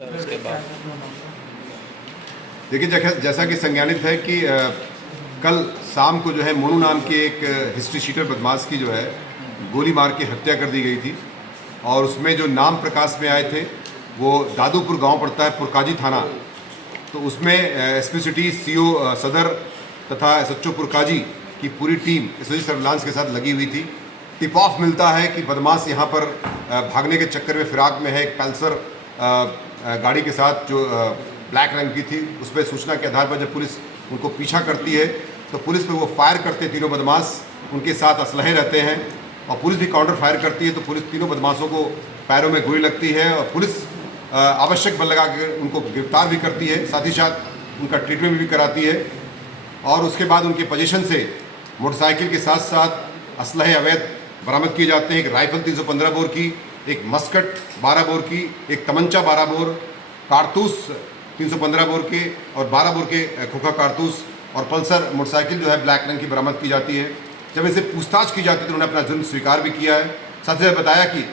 उसके बाद देखिए, जैसा कि संज्ञानित है कि कल शाम को जो है मोनू नाम के एक हिस्ट्री शीटर बदमाश की जो है गोली मार के हत्या कर दी गई थी। और उसमें जो नाम प्रकाश में आए थे वो दादूपुर गांव पड़ता है, पुरकाजी थाना। तो उसमें एसपी सिटी, सीओ सदर तथा एसएचओ पुरकाजी की पूरी टीम एसओजी सर्विलांस के साथ लगी हुई थी। टिप ऑफ मिलता है कि बदमाश यहाँ पर भागने के चक्कर में फिराक में है। एक पल्सर गाड़ी के साथ जो ब्लैक रंग की थी, उस पर सूचना के आधार पर जब पुलिस उनको पीछा करती है तो पुलिस पे वो फायर करते तीनों बदमाश। उनके साथ असलहे रहते हैं और पुलिस भी काउंटर फायर करती है। तो पुलिस तीनों बदमाशों को पैरों में गोली लगती है और पुलिस आवश्यक बल लगा कर उनको गिरफ्तार भी करती है, साथ ही साथ उनका ट्रीटमेंट भी कराती है। और उसके बाद उनके पोजीशन से मोटरसाइकिल के साथ साथ असलहे अवैध बरामद किए जाते हैं। एक राइफल 315 बोर की, एक मस्कट 12 बोर की, एक तमंचा 12 बोर, कारतूस 315 बोर के और 12 बोर के खोखा कारतूस और पल्सर मोटरसाइकिल जो है ब्लैक रंग की बरामद की जाती है। जब इनसे पूछताछ की जाती है तो उन्होंने अपना जुर्म स्वीकार भी किया है। साथ ही बताया कि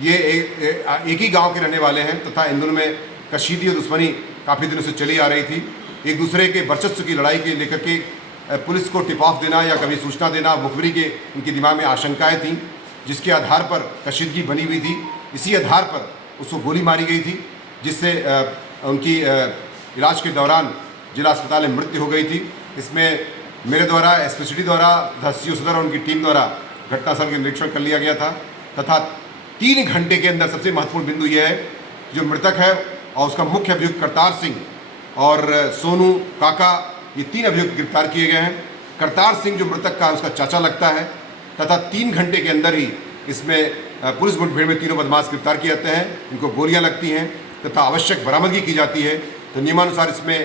ये एक ही गांव के रहने वाले हैं तथा इन दोनों में कशीदी और दुश्मनी काफ़ी दिनों से चली आ रही थी। एक दूसरे के वर्चस्व की लड़ाई के लेकर के पुलिस को टिप ऑफ देना या कभी सूचना देना, मुखबिरी के इनके दिमाग में आशंकाएं थीं, जिसके आधार पर कशीदगी बनी हुई थी। इसी आधार पर उसको गोली मारी गई थी, जिससे उनकी इलाज के दौरान जिला अस्पताल में मृत्यु हो गई थी। इसमें मेरे द्वारा, एसपी सिटी द्वारा, सीओ सदर और उनकी टीम द्वारा घटनास्थल का निरीक्षण कर लिया गया था तथा 3 घंटे के अंदर सबसे महत्वपूर्ण बिंदु यह है, जो मृतक है और उसका मुख्य अभियुक्त करतार सिंह और सोनू काका, ये 3 अभियुक्त गिरफ्तार किए गए हैं। करतार सिंह जो मृतक का उसका चाचा लगता है तथा 3 घंटे के अंदर ही इसमें पुलिस मुठभेड़ में तीनों बदमाश गिरफ्तार किए जाते हैं। इनको गोलियां लगती हैं तथा आवश्यक बरामदगी की जाती है। तो नियमानुसार इसमें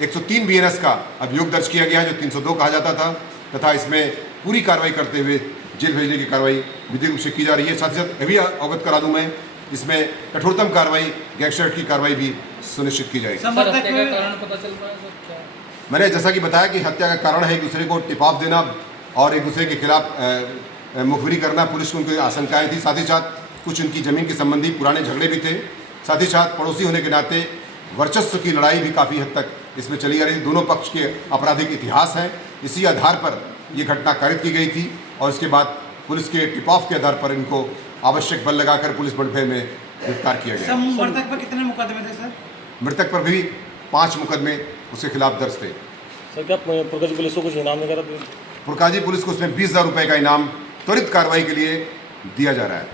103 बीएनएस का अभियोग दर्ज किया गया है, जो 302 कहा जाता था, तथा इसमें पूरी कार्रवाई करते हुए जेल भेजने की कार्रवाई विधिक रूप से की जा रही है। साथ ही साथ अभी अवगत करा दूं मैं, इसमें कठोरतम कार्रवाई, गैंगस्टर की कार्रवाई भी सुनिश्चित की जाएगी। मैंने जैसा कि बताया कि हत्या का कारण है एक दूसरे को टिप ऑफ देना और एक दूसरे के खिलाफ मुखबिरी करना। पुलिस को उनकी आशंकाएं थी, साथ ही साथ कुछ उनकी ज़मीन के संबंधी पुराने झगड़े भी थे। साथ ही साथ पड़ोसी होने के नाते वर्चस्व की लड़ाई भी काफ़ी हद तक इसमें चली आ रही थी। दोनों पक्ष के आपराधिक इतिहास हैं। इसी आधार पर ये घटना कारित की गई थी और इसके बाद पुलिस के टिप ऑफ के आधार पर इनको आवश्यक बल लगाकर पुलिस मुठभेड़ में गिरफ्तार किया गया। मृतक पर कितने मुकदमे थे सर? मृतक पर भी 5 मुकदमे उसके खिलाफ दर्ज थे। सर, क्या पुरकाजी पुलिस को कुछ इनाम वगैरह? पुरकाजी पुलिस को उसमें 20,000 रुपये का इनाम त्वरित कार्रवाई के लिए दिया जा रहा है।